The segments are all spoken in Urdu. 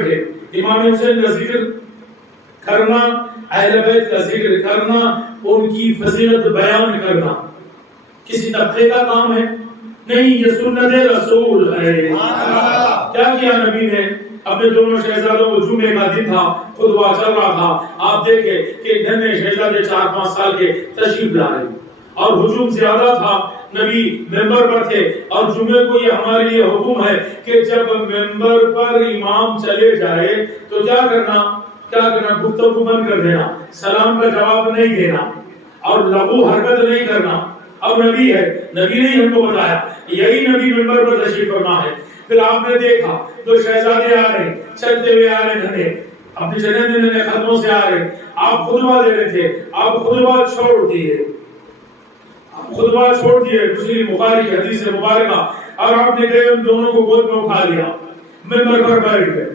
امام حسین کا ذکر کرنا، اہل بیت کا ذکر کرنا، ان کی فضیلت بیان کرنا کسی طبقے کا کام ہے نہیں، یہ سنت رسول ہے۔ کیا کیا نبی نے؟ اپنے دونوں شہزادوں کو، جمعے کا دن تھا، خطبہ چل رہا تھا، آپ دیکھیں کہ ننھے شہزادے 4-5 سال کے تشریف لائے اور ہجوم زیادہ تھا، نبی ممبر پر تھے، اور جمعے کو یہ ہمارے لیے حکم ہے کہ جب ممبر پر امام چلے جائے تو کیا کرنا؟ گفتگو بند کر دینا، سلام کا جواب نہیں دینا اور لغو حرکت نہیں کرنا۔ اب نبی ہے، نبی نے ہم کو بتایا، یہی نبی ممبر پر تشریف فرما ہے۔ پھر آپ نے دیکھا دو شہزادے آ رہے، چلتے ہوئے آ رہے، ننھے اپنے جنے قدموں سے آ رہے، آپ خطبہ دے رہے تھے، آپ خطبہ چھوڑ دیے، دوسری بخاری کی حدیث مبارکہ، اور آپ نے گئے ان دونوں کو گود میں اٹھا لیا، ممبر پر بیٹھ گئے،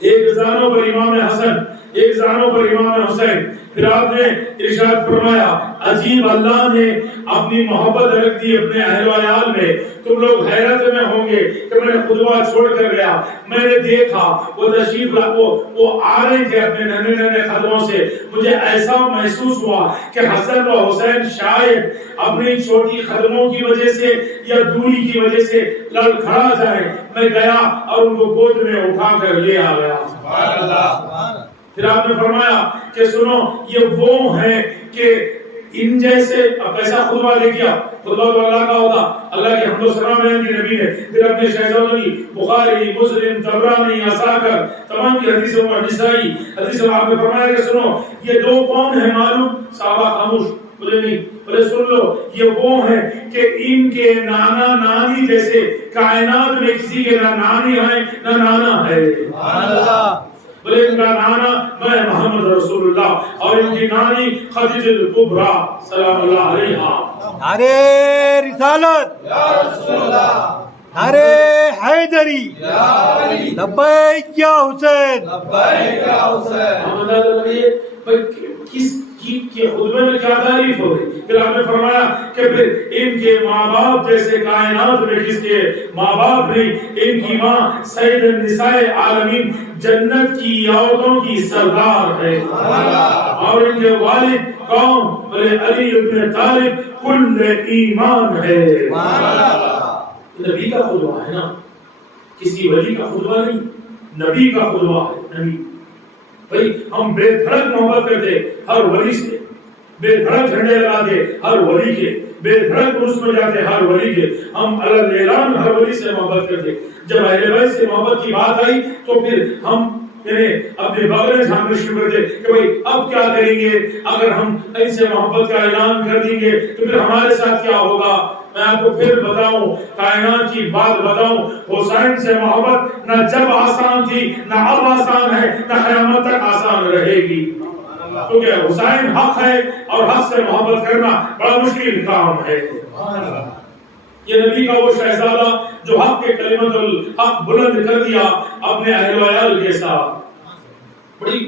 ایک زانوں پر امام حسن، ایک زانوں پر امام حسین۔ پھر آپ نے ارشاد فرمایا، عجیب اللہ نے اپنی محبت رکھ دی اپنے اہل و عیال میں، تم لوگ حیرت میں ہوں گے کہ میں نے خطبہ چھوڑ کر گیا، میں نے دیکھا وہ تشریف وہ آ رہے تھے اپنے ننھے قدموں سے، مجھے ایسا محسوس ہوا کہ حسن و حسین شاید اپنی چھوٹی قدموں کی وجہ سے یا دوری کی وجہ سے لڑکھڑا جائے، میں گیا اور ان کو گود میں اٹھا کر لے آ گیا۔ سبحان اللہ۔ پھر آپ نے فرمایا کہ سنو، یہ وہ ہیں کہ ان جیسے، اب ایسا خطبہ دے گیا، خطبہ تو اللہ کا ہوتا، اللہ کی حمد و ثنا بیان کی نبی نے، پھر اپنے شہزادوں کی بخاری، مسلم، طبرانی، عساکر، تمام کی حدیثوں میں، نسائی حدیثوں میں آپ نے فرمایا کہ سنو، یہ دو کون ہیں معلوم؟ صحابہ خاموش، بولے نہیں، بولے سن لو، یہ وہ ہیں کہ ان کے نانا نانی جیسے کائنات میں کسی کے نہ نانی ہے نہ نانا ہے۔ بولے ان کا نانا میں محمد رسول اللہ اور ان کی نانی خدیجہ الکبریٰ سلام اللہ علیہا۔ نعرہ رسالت یا رسول اللہ، نعرہ حیدری یا علی، لبیک یا حسین، لبیک یا حسین۔ کس کے خطبے میں کیا تعریف ہو گئی؟ پھر آپ نے فرمایا کہ پھر ان کے ماں باپ جیسے کائنات میں کس کے ماں باپ نہیں، ان کی ماں سید النساء عالمین، جنت کی عورتوں کی سردار ہے، اور ان کے والد کون؟ بولے علی ابن طالب کل ایمان ہے۔ نبی کا خطبہ ہے نا، کسی ولی کا خطبہ نہیں، نبی کا خطبہ ہے۔ نبی بھئی ہم بے دھڑک محبت کرتے ہر ولی سے، بے دھڑک جھنڈے لگاتے ہر ولی کے، بے دھڑک عرس میں جاتے ہر ولی کے، ہم علی اعلان ہر ولی سے محبت کرتے۔ جب اہل بیت سے محبت کی بات آئی تو پھر ہم اپنے بغلیں جھانکنا شروع کرتے کہ بھئی اب کیا کریں گے، اگر ہم ان سے محبت کا اعلان کر دیں گے تو پھر ہمارے ساتھ کیا ہوگا۔ میں آپ کو پھر بتاؤں، کائنات کی بات بتاؤں، حسین سے محبت نہ جب آسان تھی، نہ اب آسان ہے، نہ قیامت تک آسان رہے گی، کیونکہ حسین حق ہے اور حق سے محبت کرنا بڑا مشکل کام ہے۔ یہ نبی کا وہ شہزادہ جو حق کے کلمت الحق بلند کر دیا اپنے اہل و عیال کے ساتھ، بڑی